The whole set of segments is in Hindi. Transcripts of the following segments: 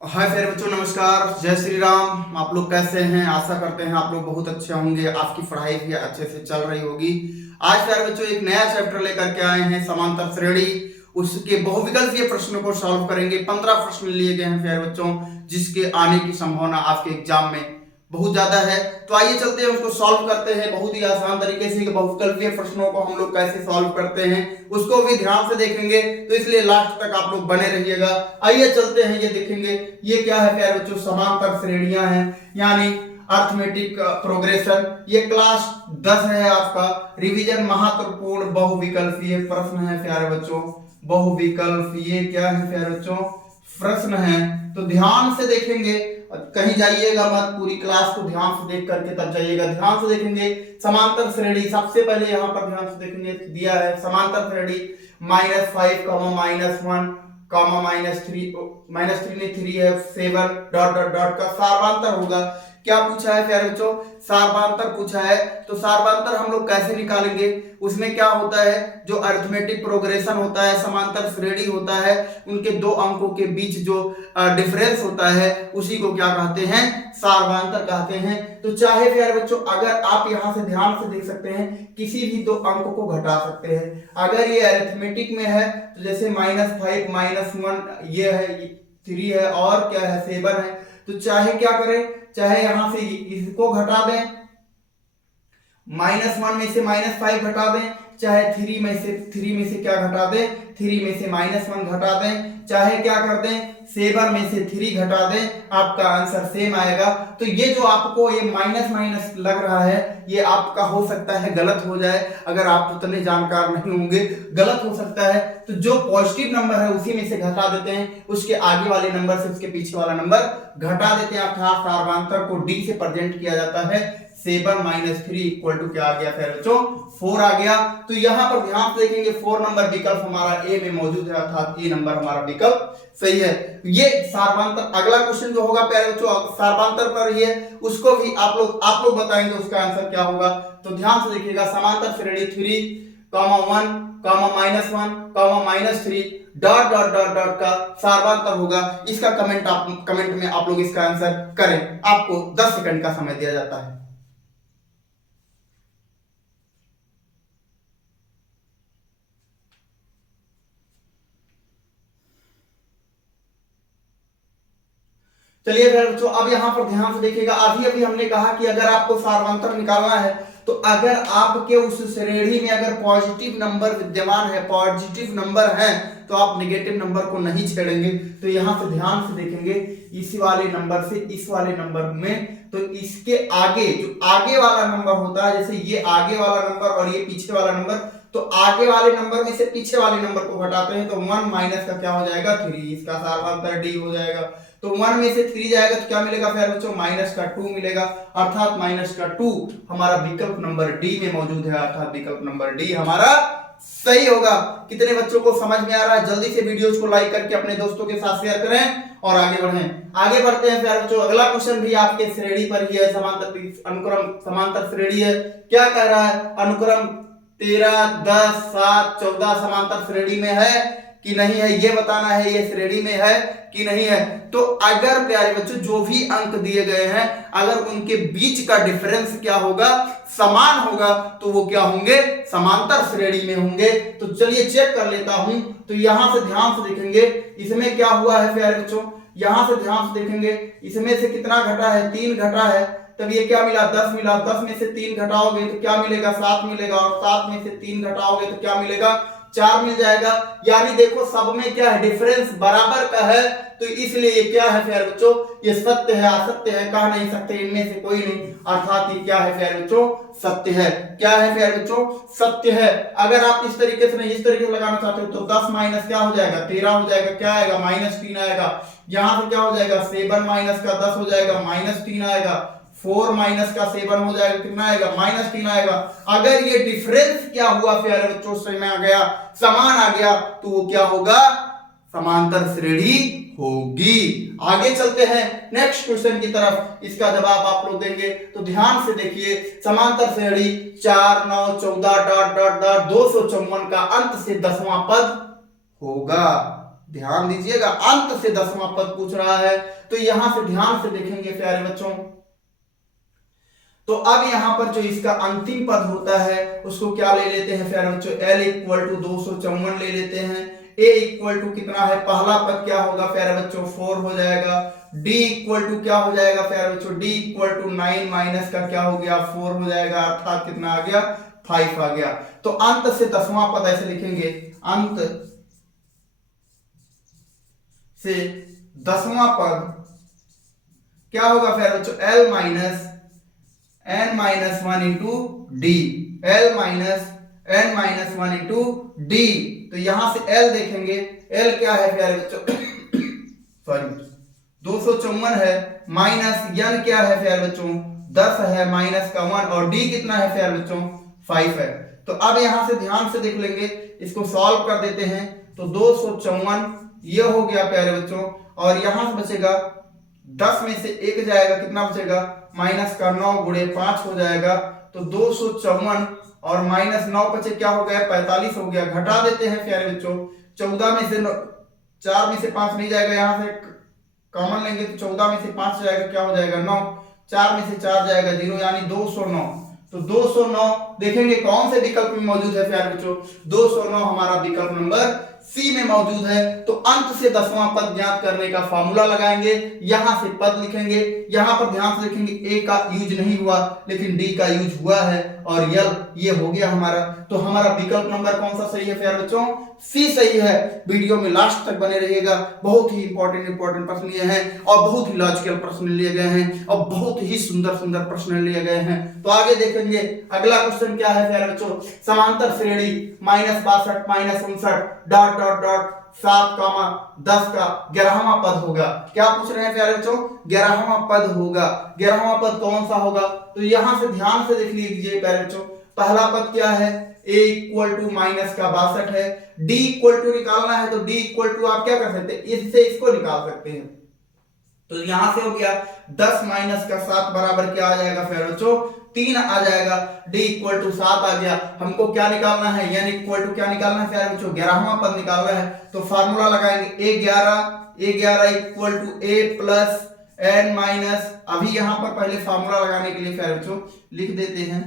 हाय प्यारे बच्चों, नमस्कार, जय श्री राम। आप लोग कैसे हैं? आशा करते हैं आप लोग बहुत अच्छे होंगे। आपकी पढ़ाई भी अच्छे से चल रही होगी। आज प्यारे बच्चों एक नया चैप्टर लेकर के आए हैं, समांतर श्रेणी। उसके बहुविकल्पीय प्रश्नों को सॉल्व करेंगे। 15 प्रश्न लिए गए हैं प्यारे बच्चों, जिसके आने की संभावना आपके एग्जाम में बहुत ज्यादा है। तो आइए चलते हैं, उसको सॉल्व करते हैं बहुत ही आसान तरीके से। बहुविकल्पीय प्रश्नों को हम लोग कैसे सॉल्व करते हैं उसको भी ध्यान से देखेंगे, तो इसलिए लास्ट तक आप लोग बने रहिएगा। आइए चलते हैं, ये देखेंगे ये क्या है प्यारे बच्चों, समांतर श्रेणियां हैं, यानी अर्थमेटिक प्रोग्रेशन। ये क्लास 10 है आपका। रिवीजन महत्वपूर्ण बहुविकल्पीय प्रश्न है प्यारे बच्चों। बहुविकल्पीय क्या है प्यारे बच्चों? प्रश्न है। तो ध्यान से देखेंगे, कहीं जाइएगा मत, पूरी क्लास को ध्यान से देख करके तब जाइएगा। ध्यान से देखेंगे समांतर श्रेणी। सबसे पहले यहाँ पर ध्यान से देखेंगे, दिया है समांतर श्रेणी -5, -1, -3 नहीं 3 है, 7 डॉट डॉट डॉट का सार्वधातुक होगा। क्या पूछा है प्यारे बच्चों? सार्वधातुक पूछा है। तो सार्वधातुक हम लोग कैसे निकालेंगे? उसमें क्या होता है, जो अरिथमेटिक प्रोग्रेशन होता है, समांतर श्रेणी होता है, उनके दो अंकों के बीच जो डिफरेंस होता है उसी को क्या कहते हैं? सार्वधातुक कहते हैं। तो चाहे प्यारे बच्चों, अगर आप यहां से ध्यान से देख सकते हैं, किसी भी दो अंकों को घटा सकते हैं। अगर ये अरिथमेटिक में है तो जैसे -5 -1 ये है, 3 है और क्या है 7 है। तो चाहे क्या करें, चाहे यहां से इसको घटा दें, -1 में से -5 घटा दें, चाहे 3 में से क्या घटा दें, 3 में से -1 घटा दें, चाहे क्या कर दें 7 में से 3 घटा दें, आपका आंसर सेम आएगा। तो ये जो आपको ये माइनस माइनस लग रहा है, ये आपका हो सकता है गलत हो जाए, अगर आप उतने जानकार नहीं होंगे, गलत हो सकता है। तो जो पॉजिटिव नंबर है उसी में से घटा देते हैं, उसके आगे वाले नंबर से उसके पीछे वाला नंबर घटा देते हैं। अर्थात सार्वधातुक को डी से प्रेजेंट किया जाता है। 7 - 3 इक्वल टू क्या आ गया फिर बच्चों? 4 आ गया। तो यहां पर ध्यान से देखेंगे, 4 नंबर विकल्प हमारा ए में मौजूद है, अर्थात ए नंबर हमारा विकल्प सही है। ये सार्वधातुक। अगला क्वेश्चन जो होगा प्यारे बच्चों सार्वधातुक पर ही है, उसको भी आप लोग बताएंगे उसका आंसर क्या होगा। तो ध्यान से देखिएगा, समांतर श्रेणी 3, 1, -1, -3 डॉट डॉट डॉट डॉट का सार्वधातुक होगा। इसका कमेंट में आप लोग इसका आंसर करें। आपको 10 सेकंड का समय दिया जाता है। चलिए फिर बच्चों, अब यहां पर ध्यान से देखिएगा। अभी हमने कहा कि अगर आपको सार्वधातुक निकालना है, तो अगर आपके उस श्रेणी में अगर पॉजिटिव नंबर विद्यमान है, पॉजिटिव नंबर है, तो आप नेगेटिव नंबर को नहीं छेड़ेंगे। तो यहां से ध्यान से देखेंगे, इस वाले नंबर से इस वाले नंबर में, तो इसके आगे जो आगे वाला नंबर होता है, जैसे ये आगे वाला नंबर और ये पीछे वाला नंबर, तो आगे वाले नंबर में से पीछे वाले नंबर को घटाते हैं, तो 1 माइनस का क्या हो जाएगा? 3। इसका सार्वधातुक डी हो जाएगा। तो 1 में से 3 जाएगा तो क्या मिलेगा फिर बच्चों? -2 मिलेगा। अर्थात -2 हमारा विकल्प नंबर डी में मौजूद है, अर्थात विकल्प नंबर डी हमारा सही होगा। कितने बच्चों को समझ में आ रहा है? जल्दी से वीडियोस को लाइक करके अपने दोस्तों के साथ शेयर करें और आगे बढ़ें। आगे बढ़ते हैं फिर बच्चों, अगला क्वेश्चन भी आपके श्रेणी पर ही है, समांतर अनुक्रम समांतर श्रेणी है। क्या कह रहा है? अनुक्रम 13, 10, 7, 14 समांतर श्रेणी में है कि नहीं है, ये बताना है, ये श्रेणी में है कि नहीं है। तो अगर प्यारे बच्चों जो भी अंक दिए गए हैं, अगर उनके बीच का डिफरेंस क्या होगा? समान होगा, तो वो क्या होंगे? समांतर श्रेणी में होंगे। तो चलिए चेक कर लेता हूं। तो यहां से ध्यान से देखेंगे, इसमें क्या हुआ है प्यारे बच्चों? यहां से ध्यान से देखेंगे, इसमें से कितना घटा है? 3 घटा है। तब ये क्या मिला? 10 मिला। 10 में से 3 घटाओगे तो क्या मिलेगा? 7 मिलेगा। और 7 में से 3 घटाओगे तो क्या मिलेगा? 4 मिल जाएगा। यानी देखो सब में क्या है? डिफरेंस बराबर का है। तो इसलिए ये क्या है प्यारे बच्चों? ये सत्य है, असत्य है कह नहीं सकते, इनमें से कोई नहीं। अर्थात ये क्या है प्यारे बच्चों? सत्य है। क्या है प्यारे बच्चों? सत्य है। अगर आप इस तरीके से नहीं, इस तरीके से लगाना चाहते हो, तो 10 माइनस क्या हो जाएगा? 13 हो जाएगा। क्या आएगा? -3 आएगा। यहां से क्या हो जाएगा? 7 माइनस का 10 हो जाएगा, -3 आएगा। 4 माइनस का 7 हो जाएगा, कितना आएगा? -3 आएगा। अगर ये डिफरेंस क्या हुआ प्यारे बच्चों? समय आ गया, समान आ गया, तो वो क्या होगा? समांतर श्रेणी होगी। आगे चलते हैं नेक्स्ट क्वेश्चन की तरफ, इसका जवाब आप लोग देंगे। तो ध्यान से देखिए, समांतर श्रेणी 4, 9, 14 डॉट डॉट डॉट 254 का अंत से 10वां पद होगा। ध्यान दीजिएगा, अंत से 10वां पद पूछ रहा है, तो यहां से ध्यान से देखेंगे प्यारे बच्चों। तो अब यहां पर जो इसका अंतिम पद होता है उसको क्या ले लेते हैं प्यारे बच्चों, L इक्वल टू 254 ले लेते हैं। A इक्वल टू कितना है, पहला पद क्या होगा प्यारे बच्चों 4 हो जाएगा। D इक्वल टू क्या हो जाएगा प्यारे बच्चों, D इक्वल टू 9 माइनस का क्या हो गया 4 हो जाएगा, अर्थात कितना आ गया 5 आ गया। तो अंत से 10वां पद ऐसे लिखेंगे, अंत से 10वां पद क्या होगा प्यारे बच्चों, L minus n minus 1 into D, L minus n minus 1 into D. तो यहां से L देखेंगे, L क्या है प्यारे बच्चों सॉरी 254 है, माइनस n क्या है प्यारे बच्चों 10 है, माइनस का 1, और d कितना है प्यारे बच्चों 5 है। तो अब यहां से ध्यान से देख लेंगे, इसको सॉल्व कर देते हैं। तो 254 ये हो गया प्यारे बच्चों, और यहां से बचेगा 10 में से 1 जाएगा, कितना बचेगा माइनस का 9 गुणे 5 हो जाएगा। तो 254 और माइनस 9 बचे क्या हो गया 45 हो गया। घटा देते हैं प्यारे बच्चों, 14 में से 4 में से 5 नहीं जाएगा, यहां से कॉमन लेंगे तो 14 में से 5 जाएगा, क्या हो जाएगा 9, 4 में से 4 जाएगा 0, यानी 209। तो 209 देखेंगे कौन से विकल्प में मौजूद है प्यारे बच्चों, 209 हमारा विकल्प नंबर सी में मौजूद है। तो अंत से 10वां पद ज्ञात करने का फार्मूला लगाएंगे, यहां से पद लिखेंगे, यहां पर ध्यान से देखेंगे ए का यूज नहीं हुआ लेकिन डी का यूज हुआ है, और यल ये हो गया हमारा। तो हमारा विकल्प नंबर कौन सा सही है प्यारे बच्चों, सी सही है। वीडियो में लास्ट तक बने रहिएगा, बहुत ही इंपॉर्टेंट प्रश्न लिए हैं, और बहुत ही लॉजिकल प्रश्न लिए गए हैं, और बहुत ही सुंदर प्रश्न लिए गए हैं। तो आगे देखेंगे अगला क्वेश्चन क्या है प्यारे बच्चों, समांतर श्रेणी -62 -59 डॉट डॉट डॉट 7, 10 का 11वां पद होगा। क्या पूछ रहे हैं प्यारे बच्चों, 11वां पद होगा। 11वां पद कौन सा होगा, तो यहां से ध्यान से देख लीजिए प्यारे बच्चों। पहला पद क्या है, a इक्वल टू माइनस का 62 है, d इक्वल टू निकालना है, तो d इक्वल टू आप क्या कर सकते हैं, इससे इसको निकाल सकते हैं। तो यहां से हो गया 10 माइनस का 7 बराबर क्या आ जाएगा प्यारे बच्चों 3 आ जाएगा। d इक्वल टू 7 आ गया। हमको क्या निकालना है, n इक्वल टू क्या निकालना है प्यारे बच्चों 11वां पद निकालना है। तो फार्मूला लगाएंगे a11 equal to a plus n minus, अभी यहां पर पहले फार्मूला लगाने के लिए प्यारे बच्चों लिख देते हैं,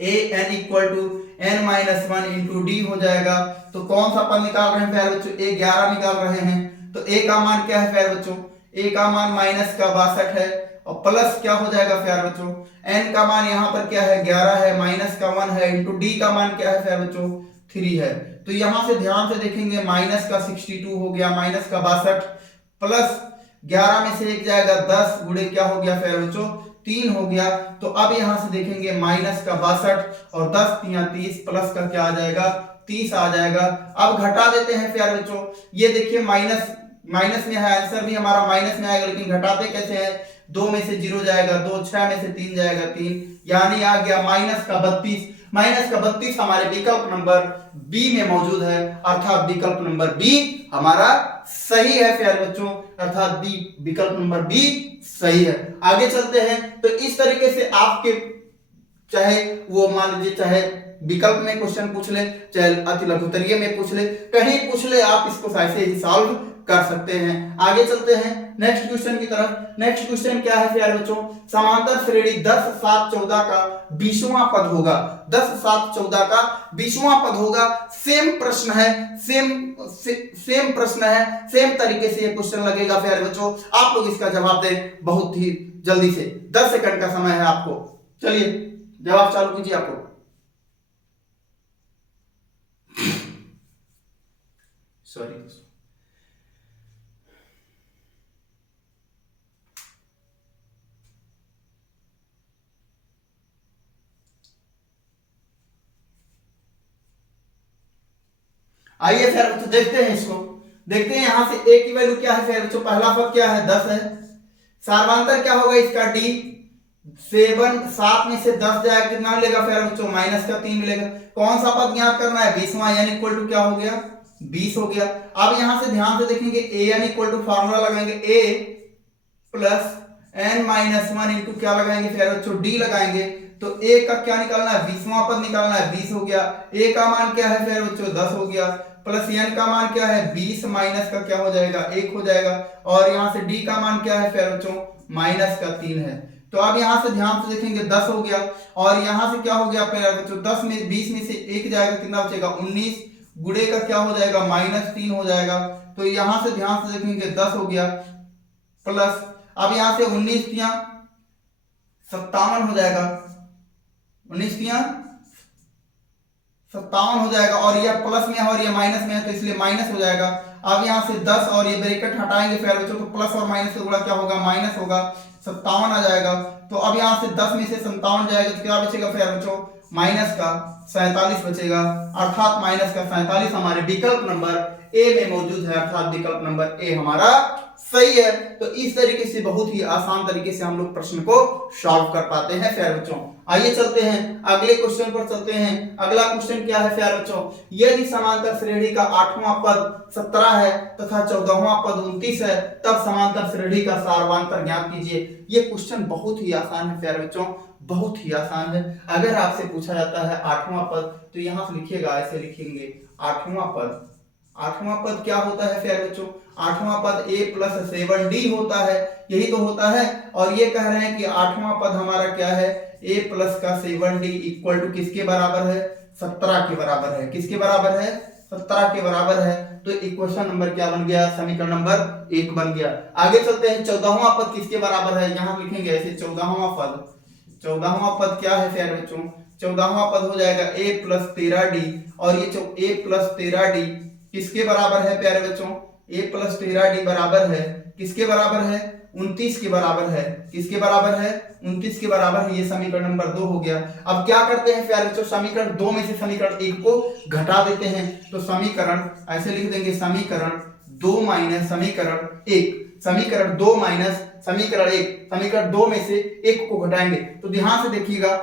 a n equal to n minus 1 into D हो जाएगा। तो कौन सा पद निकाल रहे हैं प्यारे बच्चों, a11 निकाल रहे हैं। तो a का मान क्या है प्यारे बच्चों, a का मान माइनस का 62 है, और प्लस क्या हो जाएगा प्यारे बच्चों, n का मान यहाँ पर क्या है 11 है, माइनस का 1 है, इंटू d का मान क्या है प्यारे बच्चों 3 है। तो यहां से ध्यान से देखेंगे, माइनस का 62 हो गया, माइनस का 62 प्लस 11 में से 1 जाएगा 10 गुणे क्या हो गया प्यारे बच्चों 3 हो गया। तो अब यहां से देखेंगे माइनस का 62 और 10 × 30 प्लस का क्या आ जाएगा 30 आ जाएगा। अब घटा देते हैं प्यारे बच्चों, ये देखिए माइनस में है, आंसर भी हमारा माइनस में आएगा, लेकिन घटाते कैसे हैं, 2 में से 0 जाएगा 2, 6 में से 3 जाएगा 3, यानी आ गया माइनस का 32। माइनस का 32 हमारे विकल्प नंबर बी में मौजूद है, अर्थात विकल्प नंबर बी हमारा सही है प्यारे बच्चों, अर्थात बी विकल्प नंबर बी सही है। आगे चलते हैं। तो इस तरीके से आपके चाहे वो मान लीजिए चाहे विकल्प में क्वेश्चन पूछ ले, चाहे अति लघुत्तरीय में पूछ ले, कहीं पूछ ले, आप इसको ऐसे ही सॉल्व कर सकते हैं। आगे चलते हैं नेक्स्ट क्वेश्चन की तरफ। नेक्स्ट क्वेश्चन क्या है प्यारे बच्चों, समांतर श्रेणी 10 7 14 का 20वां पद होगा। 10 7 14 का 20वां पद होगा। सेम प्रश्न है, सेम प्रश्न है, सेम तरीके से ये क्वेश्चन लगेगा प्यारे बच्चों। आप लोग इसका जवाब दें बहुत ही जल्दी से, 10 सेकंड का समय है आपको। चलिए जवाब चालू कीजिए आपको। सॉरी, आइए फिर बच्चों देखते हैं इसको, देखते हैं यहां से a की वैल्यू क्या है फिर बच्चों। पहला पद क्या है 10 है, सार्वधातुक क्या होगा इसका d, 7 में से 10 जाएगा कितना मिलेगा फिर बच्चों माइनस का 3 मिलेगा। कौन सा पद ज्ञात करना है 20वां, n इक्वल टू क्या हो गया 20 हो गया। अब यहां से ध्यान से देखेंगे an इक्वल टू फार्मूला लगाएंगे a plus n minus 1 into क्या लगाएंगे फिर बच्चों d लगाएंगे। तो a का क्या निकालना है 20वां पद निकालना है, 20 हो गया। a का मान क्या है फिर बच्चों 10 हो गया, प्लस n का मान क्या है 20 माइनस का क्या हो जाएगा 1 हो जाएगा, और यहाँ से d का मान क्या है फिर बच्चों माइनस का 3 है। तो अब यहाँ से ध्यान से देखेंगे 10 हो गया, और यहाँ से क्या हो गया फिर बच्चों 10 में 20 में से 1 जाएगा, कितना बचेगा 19, गुणे का क्या हो जाएगा -3 हो जाएगा। तो यहाँ से ध्यान से देखेंगे 10 हो गया प्लस, अब यहाँ से 19 तिया 57 हो जाएगा, 19 तिया 57 हो जाएगा, और यह प्लस में है और ये माइनस में है तो इसलिए माइनस हो जाएगा। अब यहाँ से 10 और ये ब्रैकेट हटाएंगे फिर बच्चों, तो प्लस और माइनस का गुणा क्या होगा माइनस होगा, 57 आ जाएगा। तो अब यहाँ से 10 में से 57 जाएगा तो क्या बचेगा फिर बच्चों माइनस का 47 बचेगा, अर्थात माइनस का 47 हमारे विकल्प नंबर ए में मौजूद है, अर्थात विकल्प नंबर ए हमारा सही है। तो इस तरीके से बहुत ही आसान तरीके से हम लोग प्रश्न को सॉल्व कर पाते हैं प्यारे बच्चों। आइए चलते हैं अगले क्वेश्चन पर चलते हैं। अगला क्वेश्चन क्या है प्यारे बच्चों, यदि समांतर श्रेणी का 8वां पद 17 है तथा 14वां पद 29 है, तब समांतर श्रेणी का सारवांतर ज्ञात कीजिए। ये क्वेश्चन बहुत ही आसान है प्यारे बच्चों, बहुत ही आसान है। अगर आपसे पूछा जाता है 8वां पद तो यहां से लिखिएगा, ऐसे लिखेंगे 8वां पद। 8वां पद क्या होता है प्यारे बच्चों, 8वां पद a + 7d होता है, यही तो होता है। और ये कह रहे हैं कि 8वां पद हमारा क्या है a + का 7d इक्वल टू किसके बराबर है 17 के बराबर है। किसके बराबर है 17 के बराबर है। तो इक्वेशन नंबर क्या बन गया, समीकरण नंबर 1 बन गया। आगे चलते हैं 14वां पद किसके बराबर है, यहां लिखेंगे ऐसे 14वां पद। 14वां पद क्या है प्यारे बच्चों, 14वां पद हो जाएगा a + 13d, और ये a + 13d किसके बराबर है प्यारे बच्चों, a + 13d बराबर है किसके बराबर है 29 के बराबर है। किसके बराबर है 29 के बराबर है। ये समीकरण नंबर 2 हो गया। अब क्या करते हैं प्यारे बच्चों, समीकरण 2 में से समीकरण 1 को घटा देते हैं। तो समीकरण ऐसे लिख देंगे, समीकरण 2 माइनस समीकरण 1, समीकरण 2 माइनस समीकरण 1, समीकरण 2 में से 1 को घटाएंगे। तो ध्यान से देखिएगा,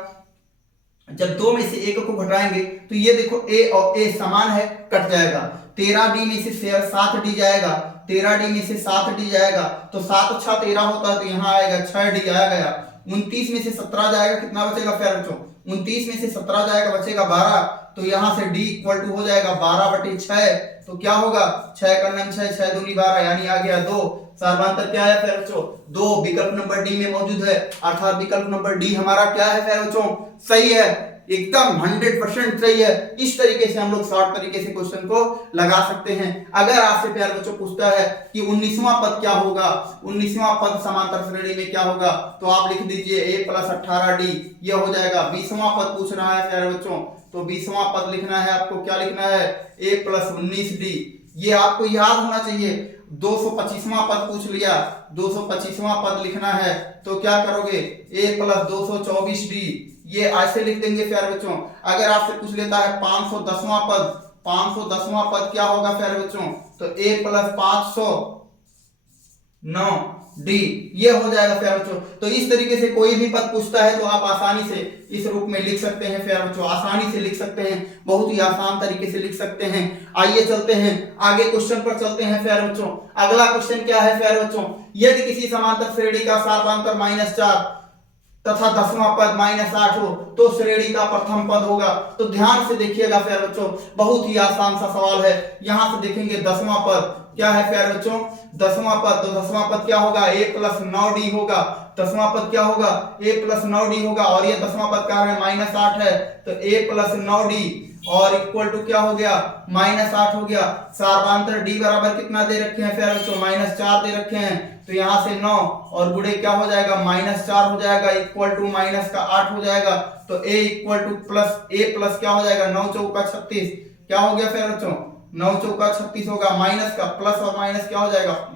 जब 2 में से 1 को घटाएंगे तो ये देखो a और a समान है, कट जाएगा। 13d में से 7d जाएगा, 13d में से 7d जाएगा, तो 7 × 13 होता है, तो यहाँ आएगा 6d आ गया। 29 में से 17 जाएगा, कितना बचेगा प्यारे बच्चों 29 में से 17 जाएगा, बचेगा 12। तो यहाँ से d = हो जाएगा 12/6। तो क्या होगा 6 का 9 6, 6 दूनी 12, यानी आ गया 2। सारवांतर क्या है प्यारे बच्चों 2, विकल्प नंबर डी में मौजूद है, अर्थात विकल्प नंबर डी हमारा क्या है प्यारे बच्चों सही है, एकदम 100% सही है। इस तरीके से हम लोग शॉर्ट तरीके से क्वेश्चन को लगा सकते हैं। अगर आपसे प्यारे बच्चों पूछता है कि 19वां पद क्या होगा, 19वां पद समांतर श्रेणी में क्या होगा, तो आप लिख दीजिए a + 18d, ये हो जाएगा। 20वां पद पूछ रहा है प्यारे बच्चों, तो 20वां पद लिखना है आपको, क्या लिखना है a + 19d, ये आपको याद होना चाहिए। 225वां पद पूछ लिया, 225वां पद लिखना है, तो क्या करोगे a + 224d, ये ऐसे लिख देंगे प्यारे बच्चों। अगर आपसे पूछ लेता है 510वां पद, 510वां पद क्या होगा प्यारे बच्चों, तो a + 509d, ये हो जाएगा प्यारे बच्चों। तो इस तरीके से कोई भी पद पूछता है तो आप आसानी से इस रूप में लिख सकते हैं प्यारे बच्चों, आसानी से लिख सकते हैं, बहुत ही आसान तरीके से लिख सकते हैं। आइए चलते हैं आगे क्वेश्चन पर चलते हैं प्यारे बच्चों। अगला क्वेश्चन क्या है प्यारे बच्चों, यदि किसी समांतर श्रेणी का सारवांतर -4 तथा 10वां पद -8 हो तो श्रेणी का प्रथम पद होगा। तो ध्यान से देखिएगा प्यारे बच्चों, बहुत ही आसान सा सवाल है। यहां से देखेंगे 10वां पद क्या है प्यारे बच्चों, 10वां पद, तो 10वां पद क्या होगा a + 9d होगा। 10वां पद क्या होगा a + 9d होगा, और ये 10वां पद क्या है -8 है, तो a + 9d और इक्वल टू क्या हो गया -8 हो गया। सारवांतर d बराबर कितना दे रखे हैं प्यारे बच्चों -4 दे रखे हैं, तो यहाँ से 9 और गुणे क्या हो जाएगा -4 हो जाएगा, इक्वल टू -8 हो जाएगा। तो a + क्या हो जाएगा 9 × 4 = 36, क्या हो गया प्यारे बच्चों 9 × 4 = 36 होगा, माइनस का प्लस और माइनस क्या हो जाएगा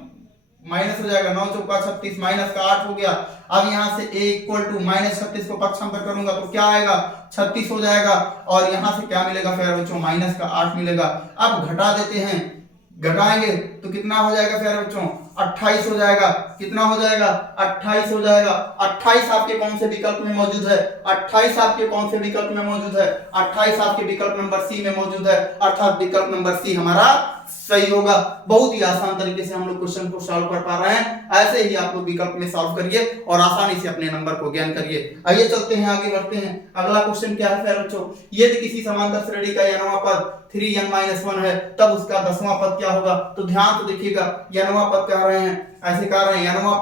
माइनस हो जाएगा, 9 × 4 = 36, माइनस का 8 हो गया। अब यहाँ से a = -36 को पक्षांतर करूंगा तो क्या आएगा 36 हो जाएगा, और यहाँ से क्या मिलेगा प्यारे बच्चों -8 मिलेगा। अब घटा देते हैं, घटाएंगे तो कितना हो जाएगा प्यारे बच्चों 28 हो जाएगा। कितना हो जाएगा 28 हो जाएगा। 28 आपके कौन से विकल्प में मौजूद है, 28 आपके कौन से विकल्प में मौजूद है, 28 आपके विकल्प नंबर सी में मौजूद है, अर्थात विकल्प नंबर सी हमारा सही होगा। बहुत ही आसान तरीके से हम लोग क्वेश्चन को सॉल्व कर पा रहे हैं। ऐसे ही आप लोग विकल्प में सॉल्व करिए और आसानी से अपने नंबर को ज्ञान करिए। आइए चलते हैं, आगे बढ़ते हैं। अगला क्वेश्चन क्या है प्यारे बच्चों, यदि किसी समांतर श्रेणी का n वां पद 3n-1 है तब उसका 10वां पद क्या होगा। तो ध्यान से देखिएगा, n वां पद कह रहे हैं, ऐसे कह रहे हैं n वां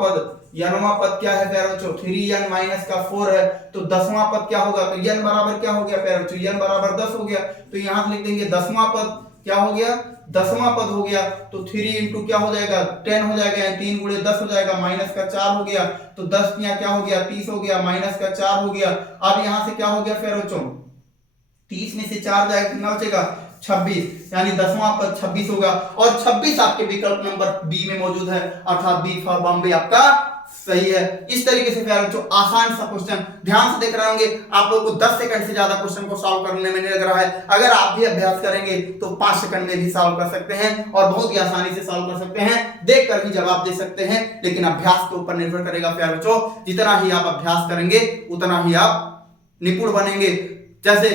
पद क्या है प्यारे बच्चों, 3n-4 है, तो 10वां पद क्या होगा। तो n बराबर क्या हो गया प्यारे बच्चों, n बराबर 10 हो गया। तो यहां से लिख देंगे 10वां पद क्या हो गया, 10वां पद हो गया। तो 3 इंटू क्या हो जाएगा, 10 हो जाएगा, 3 गुणे 10 हो जाएगा, माइनस का 4 हो गया। तो 10 यहाँ क्या हो गया, 30 हो गया, माइनस का 4 हो गया। अब यहां से क्या हो गया प्यारे बच्चों, 30 में से 4 जाएगा, कितना बचेगा, 26, यानी 10वां पद 26 होगा। और 26 आपके विकल्प नंबर बी में मौजूद है, अर्थात बी फॉर बॉम्बे आपका सही है। इस तरीके से प्यारे बच्चों आसान सा क्वेश्चन, ध्यान से देख रहे होंगे, आप लोगों को 10 सेकंड से ज्यादा क्वेश्चन को सॉल्व करने में नहीं लग रहा है। अगर आप भी अभ्यास करेंगे तो 5 सेकंड में भी सॉल्व कर सकते हैं और बहुत ही आसानी से सॉल्व कर सकते हैं, देखकर भी जवाब दे सकते हैं। लेकिन अभ्यास के ऊपर निर्भर करेगा प्यारे बच्चों, जितना ही आप अभ्यास करेंगे उतना ही आप निपुण बनेंगे। जैसे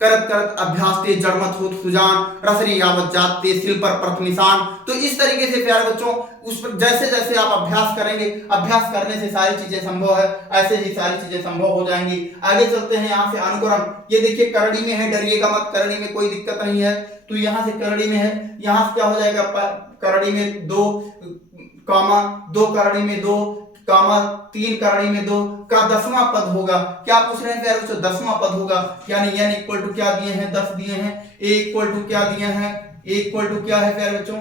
करत करत अभ्यास ते जड़मत होत सुजान, रसरी यावत जाते सिल पर प्रथ निशान। तो इस तरीके से प्यारे बच्चों उस पर जैसे जैसे आप अभ्यास करेंगे, अभ्यास करने से सारी चीजें संभव है, ऐसे ही सारी चीजें संभव हो जाएंगी। आगे चलते हैं, यहाँ से अनुक्रम, ये देखिए करड़ी में है, डरिएगा मत, करड़ी में कोई दिक्कत नहीं है। तो यहाँ से करड़ी में है, यहाँ से क्या हो जाएगा, करड़ी में 2 कामा 2 करड़ी में 2 कामा 3 करड़ी में 2 का 10वां पद होगा। क्या पूछ रहे हैं प्यारे बच्चों, 10वां पद होगा, यानी n इक्वल टू क्या दिए हैं, 10 दिए हैं। a इक्वल टू क्या दिए हैं, a इक्वल टू क्या है प्यारे बच्चों,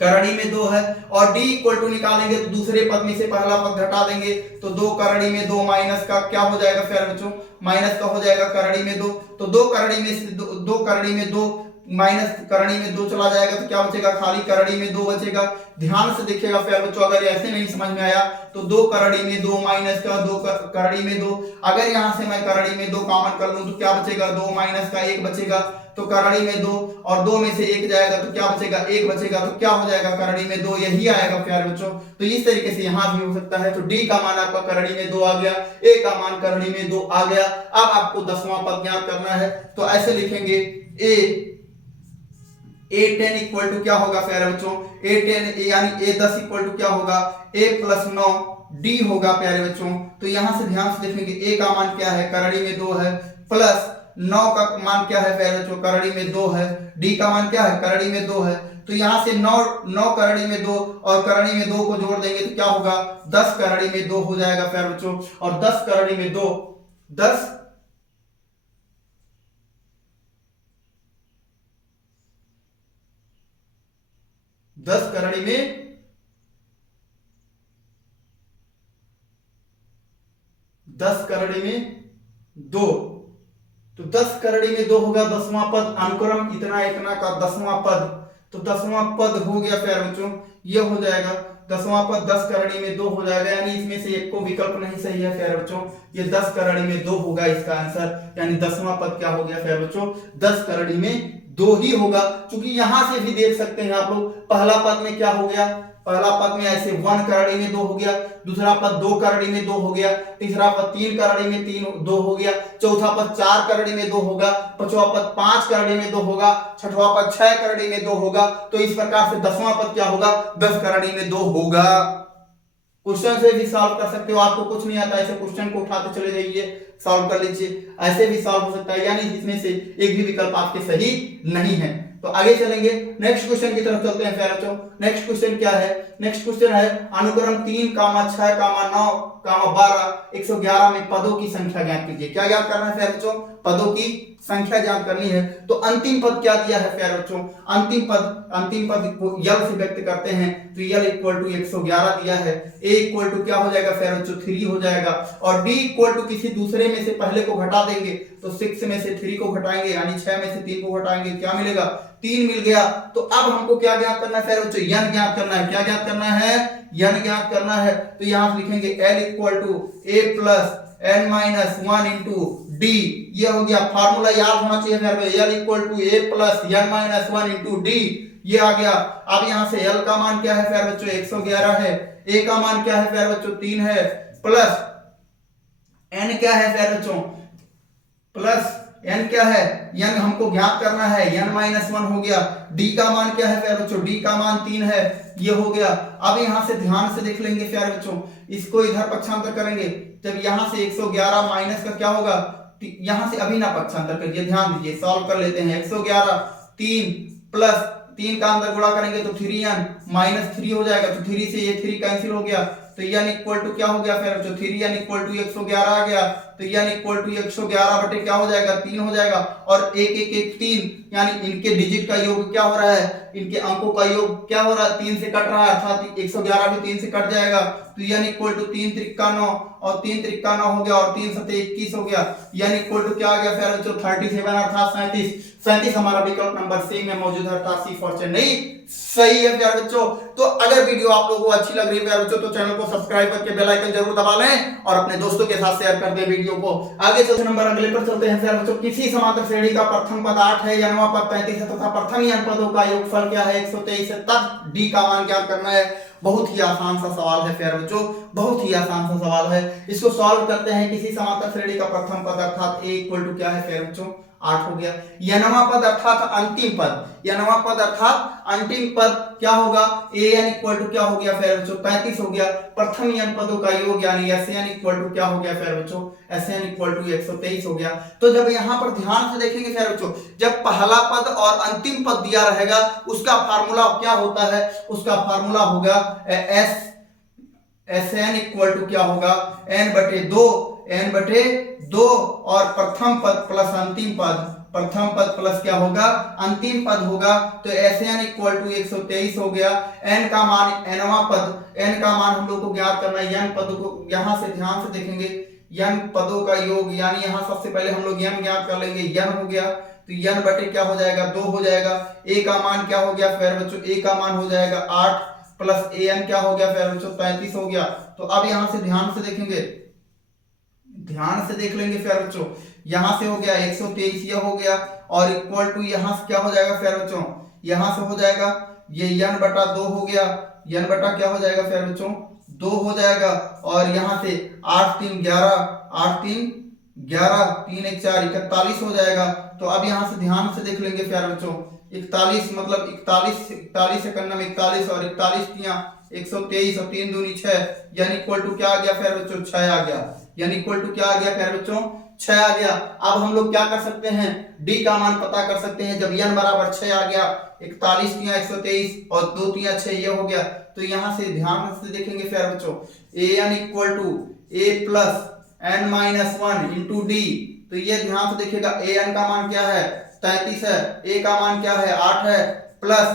करड़ी में 2 है। और d इक्वल टू निकालेंगे तो दूसरे पद में से पहला पद घटा देंगे, तो 2 करड़ी में 2 माइनस का क्या हो जाएगा प्यारे बच्चों, माइनस का हो जाएगा करड़ी में 2। तो 2 करड़ी में से 2 करड़ी में 2 माइनस करड़ी में 2 चला जाएगा, तो क्या बचेगा, खाली करड़ी में 2 बचेगा। ध्यान से देखिएगा प्यारे बच्चों, अगर ऐसे नहीं समझ में आया तो 2 करड़ी में 2 माइनस का 2 करड़ी में 2, अगर यहां से मैं करड़ी में 2 कॉमन कर लूं तो क्या बचेगा, 2 माइनस का 1 बचेगा। तो करड़ी में 2 और 2 में से 1 जाएगा तो क्या बचेगा, 1 बचेगा। तो क्या हो जाएगा, करड़ी में 2 यही आएगा प्यारे बच्चों। तो इस तरीके से यहां भी हो सकता है। तो डी का मान आपका करड़ी में 2 आ गया, ए का मान करड़ी में 2 आ गया। अब आपको 10वां पद ज्ञात करना है, तो ऐसे लिखेंगे a10 इक्वल टू क्या होगा प्यारे बच्चों, a10 यानी a10 इक्वल टू क्या होगा, a प्लस 9 d होगा प्यारे बच्चों। तो यहां से ध्यान से देखेंगे, a का मान क्या है, करड़ी में 2 है, प्लस 9 का मान क्या है प्यारे बच्चों, करड़ी में 2 है, d का मान क्या है, करड़ी में 2 है। तो यहां से 9 करड़ी में 2 और करड़ी में 2 को जोड़ देंगे तो क्या होगा, 10 करड़ी में 2 हो जाएगा प्यारे बच्चों। और 10 करड़ी में 2 10 करड़ी में 10 करड़ी में 2, तो 10 करड़ी में 2 होगा 10वां पद। अनुक्रम इतना इतना का 10वां पद, तो 10वां पद हो गया प्यारे बच्चों, ये हो जाएगा 10वां पद 10 करड़ी में 2 हो जाएगा, यानी इसमें से एक को विकल्प नहीं सही है प्यारे बच्चों, ये 10 करड़ी में 2 होगा इसका आंसर। यानी 10वां पद क्या हो गया प्यारे बच्चों, 10 करड़ी में 2 ही होगा। क्योंकि यहां से भी देख सकते हैं आप लोग, पहला पद में क्या हो गया, पहला पद में ऐसे 1 करड़ी में 2 हो गया, दूसरा पद 2 करड़ी में 2 हो गया, तीसरा पद 3 करड़ी में 2 हो गया, चौथा पद 4 करड़ी में 2 होगा, पांचवा पद 5 करड़ी में 2 होगा, छठवां पद 6 करड़ी में 2 होगा। तो इस प्रकार से 10वां पद क्या होगा, 10 करड़ी में 2 होगा। क्वेश्चन से भी सॉल्व कर सकते हो, आपको कुछ नहीं आता ऐसे क्वेश्चन को उठाते चले जाइए, सॉल्व कर लीजिए, ऐसे भी सॉल्व हो सकता है। यानी इसमें से एक भी विकल्प आपके सही नहीं है। तो आगे चलेंगे, नेक्स्ट क्वेश्चन की तरफ चलते हैं प्यारे बच्चों। नेक्स्ट क्वेश्चन क्या है, नेक्स्ट क्वेश्चन है अनुक्रम 3, 6, 9, 12, 111 में पदों की संख्या ज्ञात कीजिए। क्या ज्ञात करना है प्यारे बच्चों, पदों की संख्या ज्ञात करनी है। तो अंतिम पद क्या दिया है प्यारे बच्चों, अंतिम पद को यल से व्यक्त करते हैं, तो यल इक्वल टू 111 दिया है, a इक्वल टू क्या हो जाएगा प्यारे बच्चों, 3 हो जाएगा, और d इक्वल टू किसी दूसरे में से पहले को घटा देंगे, तो 6 में से 3 को घटाएंगे, यानी 6 में से 3 को घटाएंगे, क्या मिलेगा, 3 मिल गया। तो अब हमको क्या ज्ञात करना है प्यारे बच्चों, n ज्ञात करना है। क्या ज्ञात करना है, n ज्ञात करना है। तो यहां से लिखेंगे l equal to a plus n minus 1 into D, ये हो गया। फार्मूला याद होना चाहिए मेरे, l equal to a plus n minus 1 into D, ये आ गया। अब यहां से l का मान क्या है प्यारे बच्चों, 111 है, a का मान क्या है प्यारे बच्चों, 3 है, प्लस n क्या है प्यारे बच्चों, प्लस n क्या है, n हमको ज्ञात करना है, n-1 हो गया। d का मान क्या है प्यारे बच्चों, d का मान 3 है, ये हो गया। अब यहाँ से ध्यान से देख लेंगे प्यारे बच्चों, इसको इधर पक्षांतर करेंगे, जब यहाँ से 111 माइनस का क्या होगा, यहाँ से अभी ना पक्षांतर करिए, ध्यान दीजिए, सॉल्व कर लेते हैं। 111 3 प्लस 3 का अंदर गुणा करेंगे तो 3n माइनस 3 हो जाएगा, तो 3 से ये 3 कैंसिल हो गया, तो n इक्वल टू क्या हो गया फिर बच्चों, 3n इक्वल टू 111 आ गया, तो n इक्वल टू 111 बटे क्या हो जाएगा, 3 हो जाएगा। और 1 1 1 3 यानी इनके डिजिट का योग क्या हो रहा है, इनके अंकों का योग क्या हो रहा है, 3 से कट रहा है, अर्थात 111 भी 3 से कट जाएगा, तो n इक्वल टू 3 त्रिका 9 और 3 त्रिका 9 हो गया और 3 सते 21 हो गया, n इक्वल टू क्या आ गया फिर बच्चों 37 अर्थात 37 हमारा विकल्प नंबर सी में मौजूद है, अर्थात सी फॉर चेन्नई सही है प्यारे बच्चों। तो अगर वीडियो आप लोगों को अच्छी लग रही है प्यारे बच्चों, तो चैनल को सब्सक्राइब करके बेल आइकन जरूर दबा लें और अपने दोस्तों के साथ शेयर कर दें वीडियो को। आगे चलते नंबर अगले पर चलते हैं प्यारे बच्चों। किसी समांतर श्रेणी का प्रथम पद 8 है, यानवा पद 35 है तथा प्रथम n पदों का योगफल क्या है 123 है, तब d का मान ज्ञात करना है। बहुत ही आसान सा सवाल है प्यारे बच्चों, बहुत ही आसान सा सवाल है। इसको सॉल्व करते हैं। किसी समांतर श्रेणी का प्रथम पद अर्थात a इक्वल टू क्या है प्यारे बच्चों 8 हो गया। यनवा पद अर्थात अंतिम पद, यनवा पद अर्थात अंतिम पद क्या होगा, an इक्वल टू क्या हो गया प्यारे बच्चों 35 हो गया। प्रथम n पदों का योग यानी sn इक्वल टू क्या हो गया प्यारे बच्चों, sn इक्वल टू 123 हो गया। तो जब यहाँ पर ध्यान से देखेंगे प्यारे बच्चों, जब पहला पद और अंतिम पद दिया रहेगा उसका फार्मूला क्या होता है, उसका फार्मूला होगा sn इक्वल टू क्या होगा n बटे 2 और प्रथम पद प्लस अंतिम पद, प्रथम पद प्लस क्या होगा अंतिम पद होगा, तो sn इक्वल टू 123 हो गया। n का मान, nवां पद, n का मान हम लोग को ज्ञात करना है। n पद को यहाँ से ध्यान से देखेंगे, n पदों का योग यानी यहाँ सबसे पहले हम लोग n ज्ञात कर लेंगे, n हो गया, तो n बटे क्या हो जाएगा 2 हो जाएगा। a का मान क्या हो गया प्यारे बच्चों, a का मान हो जाएगा 8 प्लस an क्या हो गया प्यारे बच्चों 35 हो गया। तो अब यहाँ से ध्यान से देखेंगे, ध्यान से देख लेंगे प्यारे बच्चों, यहां से हो गया 123 ये हो गया और इक्वल टू यहां से क्या हो जाएगा प्यारे बच्चों, यहां से हो जाएगा ये n बटा 2 हो गया, n बटा क्या हो जाएगा प्यारे बच्चों 2 हो जाएगा। और यहां से 8 3 11, 8 3 11, 3 1 4 41 हो जाएगा। तो अब यहां से ध्यान से देख लेंगे प्यारे बच्चों, 41 मतलब 41 सेकंड में 41 और 41 तिया 123 और 3 दूनी 6 यानी इक्वल टू क्या आ गया प्यारे बच्चों 6 आ गया, यानी इक्वल टू क्या आ गया प्यारे बच्चों 6 आ गया। अब हम लोग क्या कर सकते हैं, d का मान पता कर सकते हैं। जब n बराबर 6 आ गया, 41 तिया 123 और 2 तिया 6 ये हो गया, तो यहां से ध्यान से देखेंगे प्यारे बच्चों, an equal to a plus n-1 into d, तो ये ध्यान से देखिएगा an का मान क्या है 33 है, a का मान क्या है 8 है, प्लस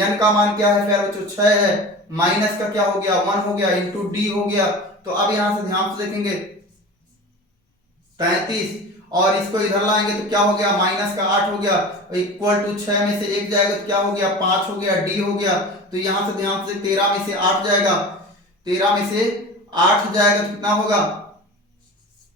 n का मान क्या है प्यारे बच्चों 6 है, माइनस का क्या हो गया 1 हो गया इंटू d हो गया। तो अब यहां से ध्यान से देखेंगे 33 और इसको इधर लाएंगे तो क्या हो गया माइनस का 8 हो गया, इक्वल टू 6 में से 1 जाएगा तो क्या हो गया 5 हो गया, d हो गया। तो यहां से ध्यान से 13 में से 8 जाएगा, 13 में से 8 जाएगा तो कितना होगा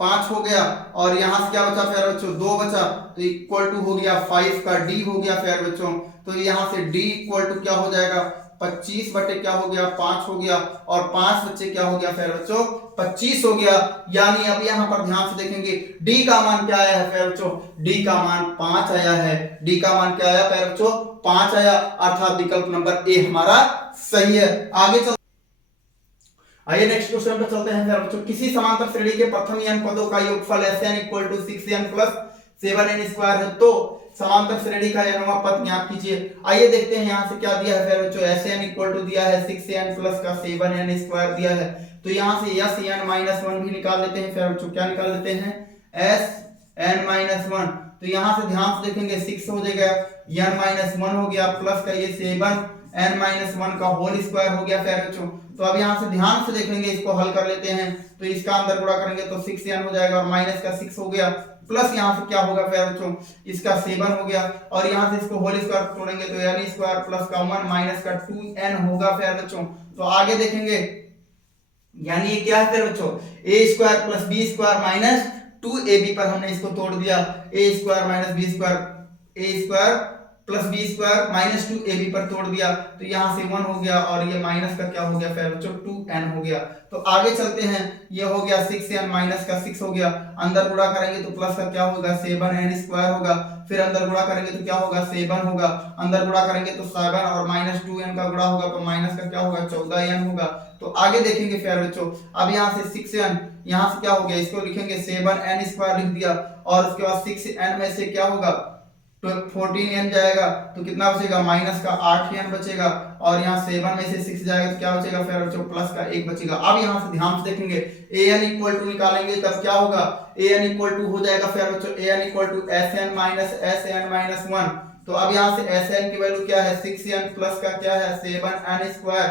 5 हो गया। और यहां से क्या बचा प्यारे बच्चों 2 बचा, तो इक्वल टू हो गया 5 का d हो गया प्यारे बच्चों। तो यहां से d इक्वल टू क्या हो जाएगा 25 बटे क्या हो गया 5 हो गया, और 5 बच्चे क्या हो गया प्यारे बच्चों 25 हो गया। यानी अब यहां पर ध्यान से देखेंगे d का मान क्या आया है प्यारे बच्चों, d का मान 5 आया है, d का मान क्या आया प्यारे बच्चों 5 आया, अर्थात विकल्प नंबर ए हमारा सही है। आगे चल आइए नेक्स्ट क्वेश्चन पे चलते हैं प्यारे बच्चों। किसी समांतर श्रेणी के प्रथम n पदों का योगफल sn equal to 6n plus 7n square है, तो समांतर श्रेणी का nवां पद ज्ञात कीजिए। आइए देखते हैं यहाँ से क्या दिया है प्यारे बच्चों, sn इक्वल टू दिया है 6n प्लस का 7n स्क्वायर दिया है, तो यहाँ से sn-1 भी निकाल लेते हैं प्यारे बच्चों। क्या निकाल लेते हैं sn-1, तो यहाँ से ध्यान से देखेंगे 6 हो जाएगा, n-1 हो गया, प्लस का ये 7n-1 का होल स्क्वायर हो गया प्यारे बच्चों। तो अब यहाँ से ध्यान से देखेंगे, इसको हल कर लेते हैं, तो इसका अंदर गुणा करेंगे तो 6n हो जाएगा और माइनस का 6 हो गया, प्लस यहाँ से क्या होगा प्यारे बच्चों इसका 7 हो गया, और यहाँ से इसको होल स्क्वायर तोड़ेंगे तो n स्क्वायर प्लस का 1 माइनस का 2n होगा प्यारे बच्चों। तो आगे देखेंगे, यानी ये क्या है प्यारे बच्चों a square plus b square minus 2ab पर हमने इसको तोड़ दिया, a square minus b square, a square plus B square minus 2ab पर तोड़ दिया तो यहाँ से 1 हो गया और ये माइनस का क्या हो गया फिर बच्चों 2n हो गया। तो आगे चलते हैं, ये हो गया 6n माइनस का 6 हो गया, अंदर गुणा करेंगे तो प्लस का क्या होगा 7n स्क्वायर होगा, फिर अंदर गुणा करेंगे तो क्या होगा 7 होगा, अंदर गुणा करेंगे तो 7 और माइनस 2n का गुणा होगा तो माइनस का क्या होगा 14n होगा। तो आगे देखेंगे फिर बच्चों, अब यहाँ से 6n, यहाँ से क्या हो गया इसको लिखेंगे 7n स्क्वायर लिख दिया और उसके बाद 6n में से क्या होगा तो 14n जाएगा तो कितना बचेगा माइनस का 8n बचेगा और यहाँ 7 में से 6 जाएगा तो क्या बचेगा फिर बच्चों प्लस का 1 बचेगा। अब यहाँ से ध्यान से देखेंगे an इक्वल टू निकालेंगे तब क्या होगा an इक्वल टू हो जाएगा फिर बच्चों an equal to sn minus 1। तो अब यहाँ से sn की वैल्यू क्या है 6n प्लस का क्या है 7n स्क्वायर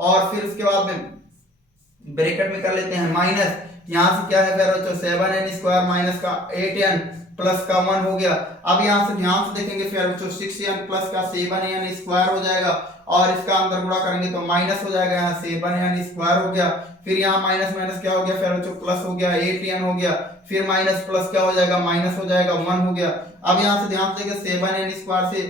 और फिर उसके बाद में ब्रैकेट में कर लेते हैं माइनस, यहाँ से क्या है फिर बच्चों 7n स्क्वायर माइनस का 8n प्लस का 1 हो गया। अब यहाँ से ध्यान से देखेंगे फिर बच्चों 6n प्लस का 7n स्क्वायर हो जाएगा और इसका अंदर गुणा करेंगे तो माइनस हो जाएगा, यहाँ 7n स्क्वायर हो गया, फिर यहाँ माइनस माइनस क्या हो गया फिर बच्चों प्लस हो गया 8n हो गया, फिर माइनस प्लस क्या हो जाएगा माइनस हो जाएगा 1 हो गया। अब यहाँ से ध्यान से देखिए 7n स्क्वायर से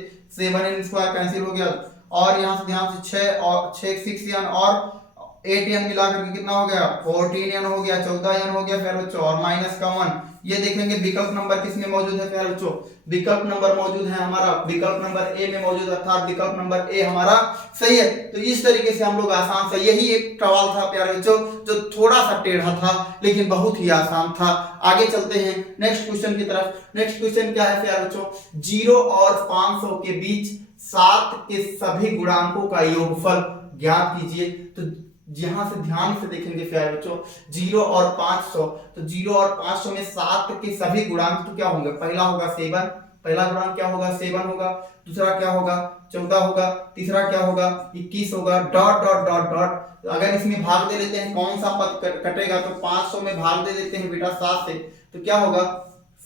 7n स्क्वायर कैंसिल हो गया और यहाँ से ध्यान से 6 और 6n और 8n मिला करके कितना हो गया 14n हो गया, 14n हो गया फिर बच्चों और माइनस का 1। ये देखेंगे विकल्प नंबर किसमें मौजूद है फिर बच्चों, विकल्प नंबर मौजूद है हमारा विकल्प नंबर ए में मौजूद, अर्थात विकल्प नंबर ए हमारा सही है। तो इस तरीके से हम लोग आसान से, यही एक सवाल था प्यारे बच्चों जो थोड़ा सा टेढ़ा था लेकिन बहुत ही आसान था। आगे चलते हैं नेक्स्ट क्वेश्चन की तरफ। नेक्स्ट क्वेश्चन क्या है प्यारे बच्चों, 0 और 500 के बीच 7 के सभी गुणांकों का योगफल ज्ञात कीजिए। तो यहां से ध्यान से देखेंगे प्यारे बच्चों 0 और 500, तो 0 और 500 में 7 के सभी गुणांक तो क्या होंगे, पहला होगा 7, पहला गुणांक क्या होगा 7 होगा, दूसरा क्या होगा 14 होगा, तीसरा क्या होगा 21 होगा, डॉट डॉट डॉट डॉट। अगर इसमें भाग दे लेते हैं कौन सा पद कटेगा, तो 500 में भाग दे देते हैं बेटा 7 से, तो क्या होगा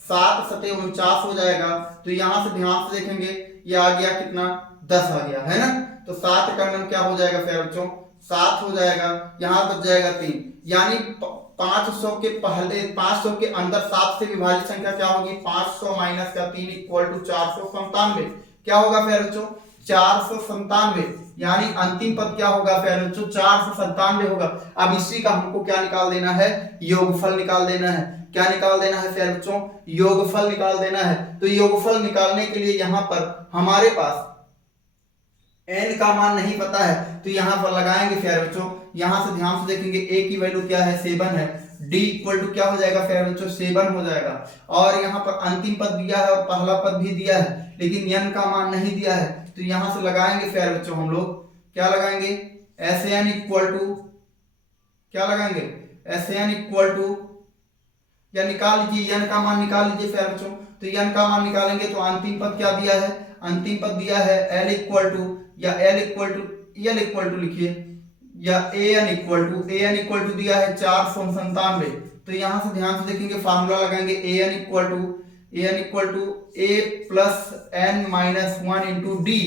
7 सते 49 हो जाएगा। तो यहाँ से ध्यान से देखेंगे ये आ गया कितना 10 आ गया है ना, तो 7 का नंबर क्या हो जाएगा प्यारे बच्चों 7 हो जाएगा, यहाँ बच जाएगा 3, यानी 500 के पहले 500 के अंदर 7 से विभाजित संख्या क्या होगी 500 माइनस का 3 इक्वल टू 497। क्या होगा फिर बच्चों 497, यानी अंतिम पद क्या होगा फिर बच्चों 497 होगा। अब इसी का हमको क्या निकाल देना है, योगफल निकाल देना है। क्या निकाल देना है फिर बच्चों, योगफल निकाल देना है। तो योगफल निकालने के लिए यहाँ पर हमारे पास n का मान नहीं पता है तो यहाँ पर लगाएंगे फिर बच्चों, यहाँ से ध्यान से देखेंगे a की वैल्यू क्या है 7 है, d इक्वल टू क्या हो जाएगा फिर बच्चों 7 हो जाएगा, और यहाँ पर अंतिम पद दिया है और पहला पद भी दिया है लेकिन n का मान नहीं दिया है, तो यहाँ से लगाएंगे फिर बच्चों हम लोग क्या लगाएंगे Sn इक्वल टू क्या लगाएंगे Sn इक्वल टू या निकाल लीजिए n का मान निकाल लीजिए फिर बच्चों। तो n का मान निकालेंगे तो अंतिम पद क्या दिया है, अंतिम पद दिया है l इक्वल टू या l इक्वल टू लिखिए या an इक्वल टू दिया है 497। तो यहाँ से ध्यान से देखेंगे फार्मूला लगाएंगे an equal to a plus n minus 1 into D.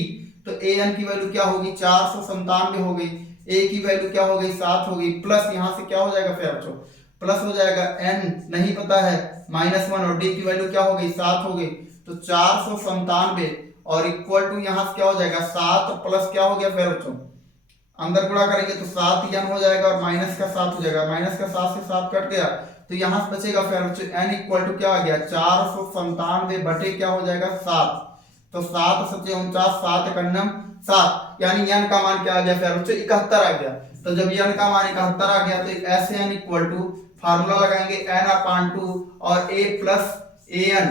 तो an की वैल्यू क्या होगी 497 हो गई, a की वैल्यू क्या हो गई 7 हो गई, प्लस यहाँ से क्या हो जाएगा फिर बच्चों प्लस हो जाएगा n नहीं पता है माइनस 1 और d की वैल्यू क्या हो गई 7 हो गई, तो 497 और इक्वल टू यहाँ से क्या हो जाएगा 7 प्लस क्या हो गया फिर बच्चों अंदर गुणा करेंगे तो 7 n हो जाएगा और माइनस का 7 हो जाएगा, माइनस का 7 से 7 कट गया तो यहाँ से बचेगा फिर बच्चों n इक्वल टू क्या आ गया 497 बटे क्या हो जाएगा 7। तो 7 सच्चे 49 7 कन्नम 7, यानी n का मान क्या आ गया फिर बच्चों 71 आ गया। तो जब n का मान 71 आ गया तो ऐसे n इक्वल टू फार्मूला लगाएंगे n अपान 2 और a प्लस an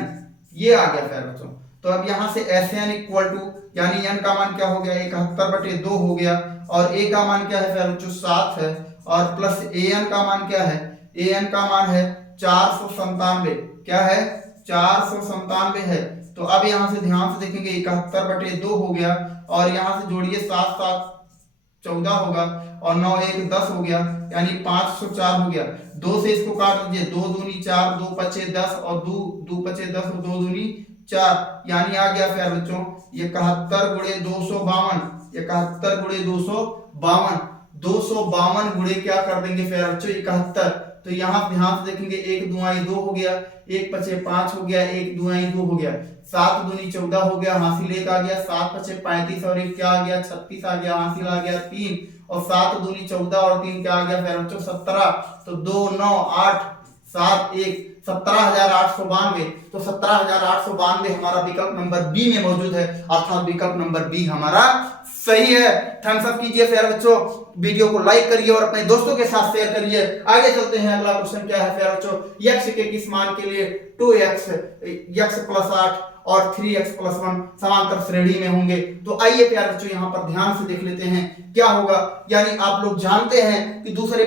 ये आ गया फिर बच्चों। तो अब यहाँ से Sn इक्वल टू यानी n का मान क्या हो गया 71 बटे 2 हो गया और a का मान क्या है फिर बच्चों 7 है और प्लस an का मान क्या है, an का मान है 497, क्या है 497 है। तो अब यहाँ से ध्यान से देखेंगे 71 बटे 2 हो गया और यहाँ से जोड़िए 7 7 14 होगा और 9 1 10 हो गया, यानी 504 हो गया। 2 से इसको काट दीजिए 2 दूनी 4 2 पचे 10 और 2 2 पचे 10 और 2 दूनी 4, यानी आ गया फिर बच्चों 71 गुणे 252, 71 गुणे 252 गुणे क्या कर देंगे फिर बच्चों 71, तो यहाँ ध्यान से देखेंगे, 1 दूनी 2 हो गया, 1 पचे 5 हो गया, 1 दूनी 2 हो गया, 7 दूनी 14 हो गया, हासिल 1 आ गया, 7 पचे 35 और 1 क्या आ गया 36 आ गया, हासिल आ गया 3 और 7 दूनी 14 और 3 क्या आ गया प्यारे बच्चों 17। तो 2 9 8 7 1 17,892। तो 17,892 हमारा विकल्प नंबर बी में मौजूद है, अर्थात विकल्प नंबर बी हमारा सही है। थम्स अप कीजिए प्यारे बच्चों, वीडियो को लाइक करिए और अपने दोस्तों के साथ शेयर करिए। आगे चलते हैं, अगला क्वेश्चन क्या है प्यारे बच्चों, x के किस मान के लिए 2x x प्लस 8 और 3x प्लस 1 समांतर श्रेणी में होंगे। तो आइए प्यारे बच्चों यहाँ पर ध्यान से देख लेते हैं क्या होगा। यानी आप लोग जानते हैं कि दूसरे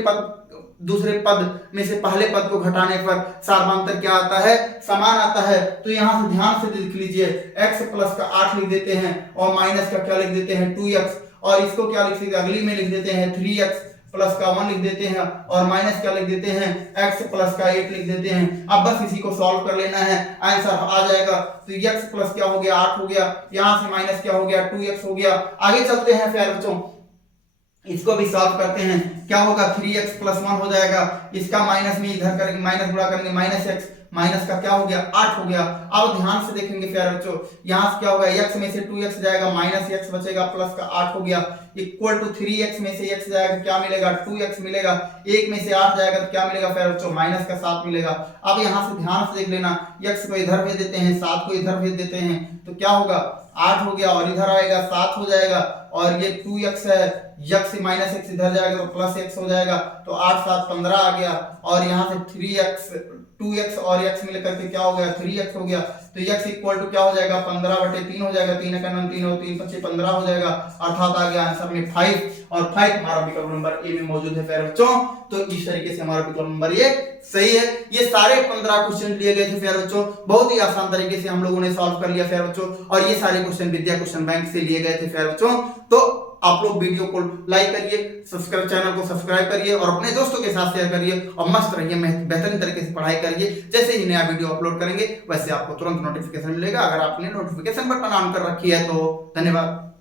पद में से पहले पद को घटाने पर सार्वधातुक क्या आता है, समान आता है। तो यहाँ से ध्यान से देख लीजिए, x प्लस का 8 लिख देते हैं और माइनस का क्या लिख देते हैं 2x, और इसको क्या लिख सकते हैं, अगली में लिख देते हैं 3x प्लस का 1 लिख देते हैं और माइनस क्या लिख देते हैं x प्लस का 8 लिख देते हैं। अब बस इसी को सॉल्व कर लेना है, आंसर आ जाएगा। तो x प्लस क्या हो गया 8 हो गया, यहाँ से माइनस क्या हो गया 2x हो गया। आगे चलते हैं प्यारे बच्चों, इसको भी सॉल्व करते हैं, क्या होगा 3x प्लस 1 हो जाएगा, इसका माइनस में इधर करेंगे, माइनस गुणा करेंगे, माइनस x, माइनस का क्या हो गया 8 हो गया। अब ध्यान से देखेंगे प्यारे बच्चों, यहाँ से क्या होगा x में से 2x जाएगा, माइनस x बचेगा, प्लस का 8 हो गया, इक्वल टू 3x में से x जाएगा, क्या मिलेगा 2x मिलेगा, 1 में से 8 जाएगा तो क्या मिलेगा प्यारे बच्चों माइनस का 7 मिलेगा। अब यहाँ से ध्यान से देख लेना, x को इधर भेज देते हैं, 7 को इधर भेज देते हैं, तो क्या होगा 8 हो गया और इधर आएगा 7 हो जाएगा, और ये 2x है, x से माइनस x इधर जाएगा तो प्लस x हो जाएगा, तो 8 7 15 आ गया, और यहाँ से 3x 2x और x मिलकर के क्या हो गया 3x हो गया। तो x इक्वल टू क्या हो जाएगा 15/3 हो जाएगा, 3 का 9 3 और 3 5 15 हो जाएगा, अर्थात आ गया आंसर में 5, और 5 हमारा विकल्प नंबर ए में मौजूद है प्यारे बच्चों। तो इस तरीके से हमारा विकल्प नंबर ए सही है। ये सारे 15 क्वेश्चन लिए गए थे प्यारे बच्चों, बहुत ही आसान तरीके से हम लोगों ने सॉल्व कर लिया प्यारे बच्चों, और ये सारे क्वेश्चन विद्या क्वेश्चन बैंक से लिए गए थे प्यारे बच्चों। तो आप लोग वीडियो को लाइक करिए, सब्सक्राइब चैनल को सब्सक्राइब करिए और अपने दोस्तों के साथ शेयर करिए, और मस्त रहिए, बेहतरीन तरीके से पढ़ाई करिए। जैसे ही नया वीडियो अपलोड करेंगे वैसे आपको तुरंत नोटिफिकेशन मिलेगा। अगर आपने नोटिफिकेशन बटन ऑन कर रखी है तो धन्यवाद।